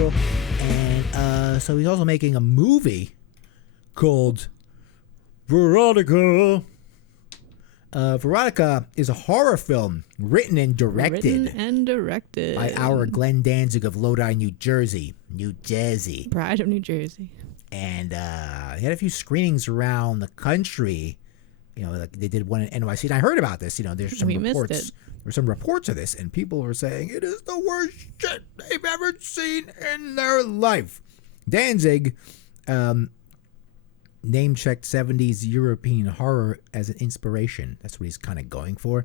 April. And so he's also making a movie called Verotica. Verotica is a horror film written and directed by our Glenn Danzig of Lodi, New Jersey. Pride of New Jersey. And he had a few screenings around the country. You know, like they did one in NYC. And I heard about this. You know, there's some reports. There were some reports of this, and people were saying it is the worst shit they've ever seen in their life. Danzig name-checked 70s European horror as an inspiration. That's what he's kind of going for.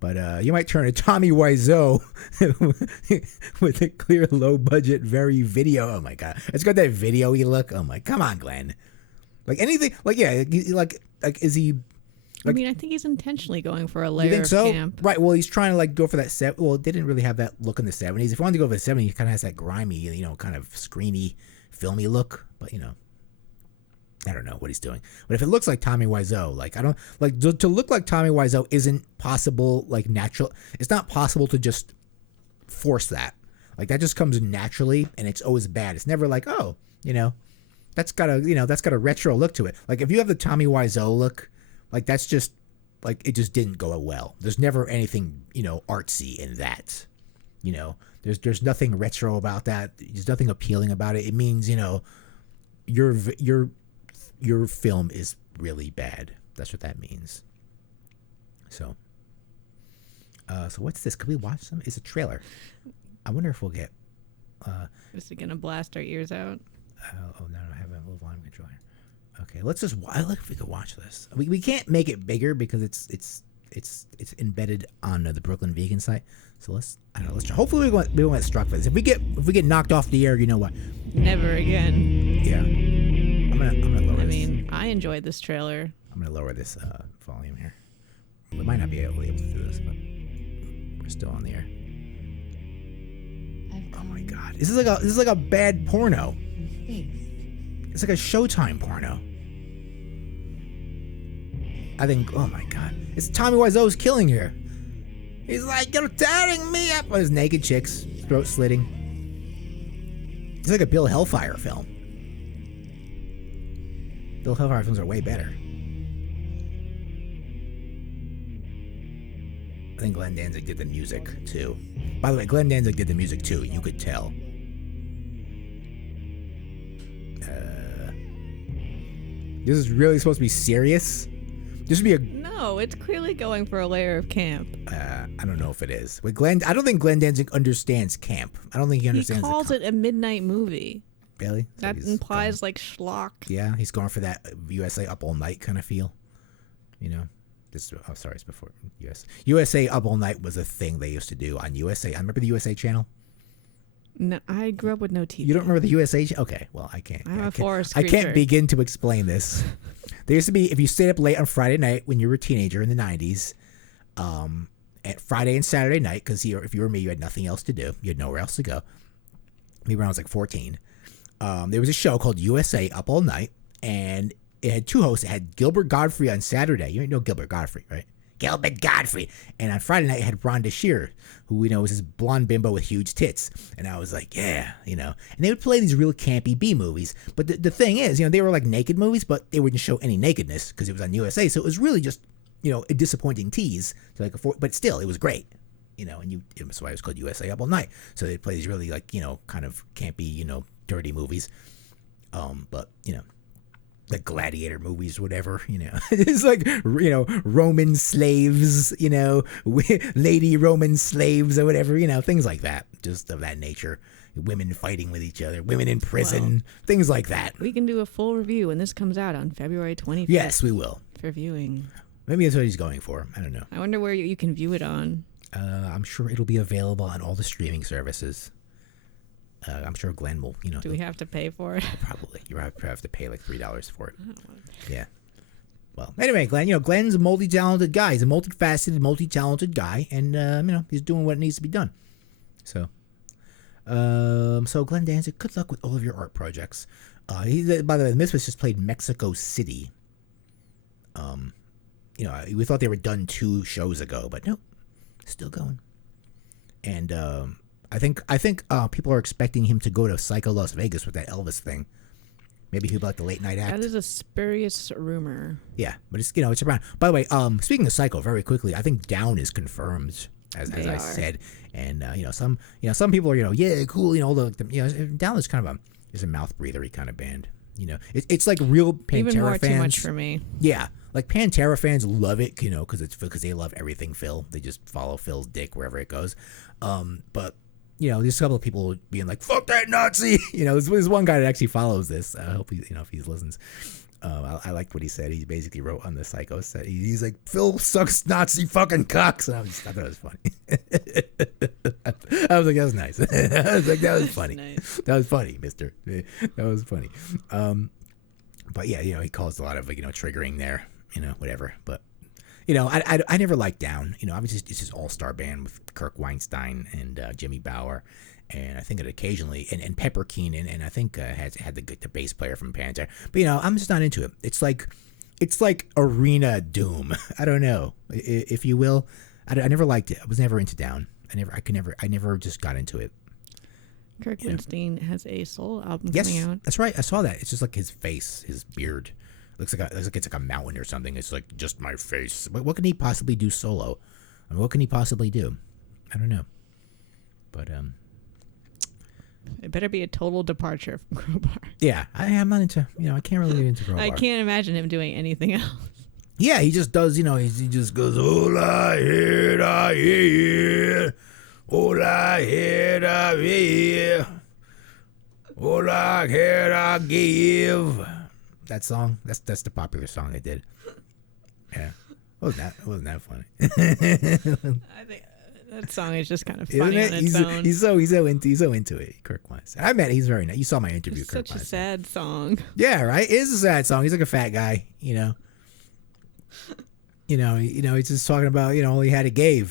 But you might turn to Tommy Wiseau with a clear, low-budget, very video. Oh, my God. It's got that video-y look. Oh, my. Come on, Glenn. Like, anything. Like, yeah. Like is he. Like, I mean, I think he's intentionally going for a layer you think of so? camp. Right. Well, he's trying to, like, go for that. Well, it didn't really have that look in the 70s. If you wanted to go for the 70s, it kind of has that grimy, you know, kind of screeny, filmy look. But, you know. I don't know what he's doing. But if it looks like Tommy Wiseau, like, I don't, like, to look like Tommy Wiseau isn't possible, like, natural. It's not possible to just force that. Like, that just comes naturally, and it's always bad. It's never like, oh, you know, that's got a retro look to it. Like, if you have the Tommy Wiseau look, like, that's just, like, it just didn't go well. There's never anything, you know, artsy in that. You know, there's nothing retro about that. There's nothing appealing about it. It means, you know, your film is really bad. That's what that means. So what's this? Could we watch some? It's a trailer. I wonder if we'll get. Is it gonna blast our ears out? Oh no, I have a little volume control here. Okay, let's just. I like if we could watch this. We can't make it bigger because it's embedded on the Brooklyn Vegan site. So let's try. Hopefully we won't get struck by this. If we get knocked off the air, you know what? Never again. Yeah. I'm gonna lower this. I mean, I enjoyed this trailer. I'm gonna lower this volume here. We might not be able to do this, but we're still on the air. Oh my God! This is like a bad porno. It's like a Showtime porno. I think. Oh my God! It's Tommy Wiseau's killing here. He's like, you're tearing me up. With his naked chicks, throat slitting. It's like a Bill Hellfire film. Bill Hellfire films are way better. I think Glenn Danzig did the music too. By the way, Glenn Danzig did the music too. You could tell. This is really supposed to be serious. This would be a. No, it's clearly going for a layer of camp. I don't know if it is. With Glenn, I don't think Glenn Danzig understands camp. I don't think he understands. He calls it a midnight movie. Really? That implies like schlock. Yeah, he's going for that USA Up All Night kind of feel. You know, this. Oh, sorry, it's before USA Up All Night was a thing they used to do on USA. I remember the USA channel. No, I grew up with no TV. You don't remember the USA? Okay, well, I can't. I'm a forest I creature. can't begin to explain this. There used to be, if you stayed up late on Friday night when you were a teenager in the 90s, at Friday and Saturday night, because if you were me, you had nothing else to do. You had nowhere else to go. Maybe when I was like 14. There was a show called USA Up All Night, and it had two hosts. It had Gilbert Gottfried on Saturday. You know Gilbert Gottfried, right? Gilbert Gottfried. And on Friday night, it had Rhonda Shear, who we know was this blonde bimbo with huge tits. And I was like, yeah, you know. And they would play these real campy B movies. But the thing is, you know, they were like naked movies, but they wouldn't show any nakedness because it was on USA. So it was really just, you know, a disappointing tease. So but still, it was great. You know, and that's why it was called USA Up All Night. So they'd play these really, like, you know, kind of campy, you know, dirty movies. But, you know, the gladiator movies, whatever, you know. It's like, you know, Roman slaves, you know, lady Roman slaves or whatever, you know, things like that, just of that nature. Women fighting with each other, women in prison, things like that. We can do a full review when this comes out on February 25th. Yes, we will. For viewing. Maybe that's what he's going for. I don't know. I wonder where you can view it on. I'm sure it'll be available on all the streaming services. I'm sure Glenn will, you know. Do we have to pay for it? Probably. You probably have to pay like $3 for it. Yeah. Well, anyway, Glenn, you know, Glenn's a multi-talented guy. He's a multifaceted, multi-talented guy, and you know, he's doing what needs to be done. So, Glenn Danzig, good luck with all of your art projects. By the way, the Misfits just played Mexico City. You know, we thought they were done 2 shows ago, but nope, still going. And I think people are expecting him to go to Psycho Las Vegas with that Elvis thing. Maybe he'll be like the late night act. That is a spurious rumor. Yeah, but it's it's around. By the way, speaking of Psycho, very quickly, I think Down is confirmed as I said, and some people are yeah cool Down is kind of a mouth breathery kind of band. It's like real Pantera Even more fans. too much for me. Yeah, like Pantera fans love it, because they love everything Phil. They just follow Phil's dick wherever it goes. But there's a couple of people being like, "Fuck that Nazi!" There's one guy that actually follows this. I hope if he listens. I liked what he said. He basically wrote on the Psycho set. He's like, "Phil sucks Nazi fucking cocks," and I thought it was funny. I was like, "That was nice." I was like, "That was funny. Nice. That was funny, Mister. That was funny." But yeah, he caused a lot of triggering there. Whatever. But I never liked Down. Obviously it's his all-star band with Kirk Weinstein and Jimmy Bauer. And I think it occasionally, and Pepper Keenan, and I think had the bass player from Pantera. But I'm just not into it. It's like arena doom. I don't know, if you will. I never liked it. I was never into Down. I never just got into it. Kirk Weinstein has a solo album Yes, coming out. that's right. I saw that. It's just like his face, his beard. Looks like it's like a mountain or something. It's like just my face. What can he possibly do solo? I mean, what can he possibly do? I don't know. But It better be a total departure from Crowbar. yeah, I'm not into. I can't really get into Crowbar. I can't imagine him doing anything else. Yeah, he just does. He just goes, "Hola, here, hola, here, hola, here, I give." That song. That's the popular song they did. Yeah, wasn't that funny? I think that song is just kind of funny on its own. He's so into it. Kirk Weinstein. I met. He's very nice. You saw my interview. It's Kirk such a Weinstein. sad song. Yeah, right. It is a sad song. He's like a fat guy. He's just talking about all he had, he gave.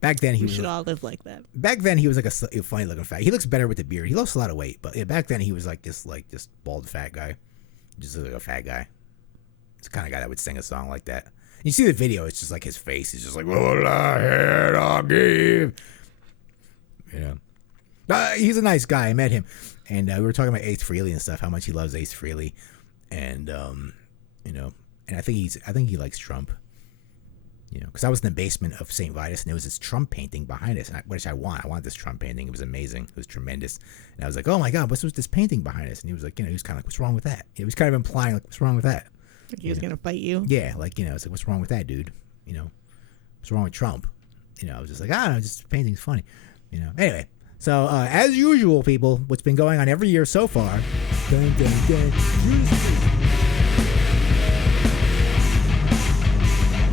Back then We should all live like that. Back then he was like a funny looking fat. He looks better with the beard. He lost a lot of weight, but back then he was like this bald fat guy, just like a fat guy. It's the kind of guy that would sing a song like that. And you see the video; it's just like his face. He's just like, "All I had, I give." He's a nice guy. I met him, and we were talking about Ace Frehley and stuff. How much he loves Ace Frehley, and and I think he likes Trump. Because I was in the basement of St. Vitus, and there was this Trump painting behind us, which I want. I want this Trump painting. It was amazing. It was tremendous. And I was like, "Oh my God, what's with this painting behind us?" And he was like, he was kind of like, "What's wrong with that?" He was kind of implying, like, "What's wrong with that?" Like he was going to fight you? Yeah, like, it's like, "What's wrong with that, dude?" What's wrong with Trump? I was just like, "I don't know, just painting's funny." Anyway, so as usual, people, what's been going on every year so far. Dun, dun, dun,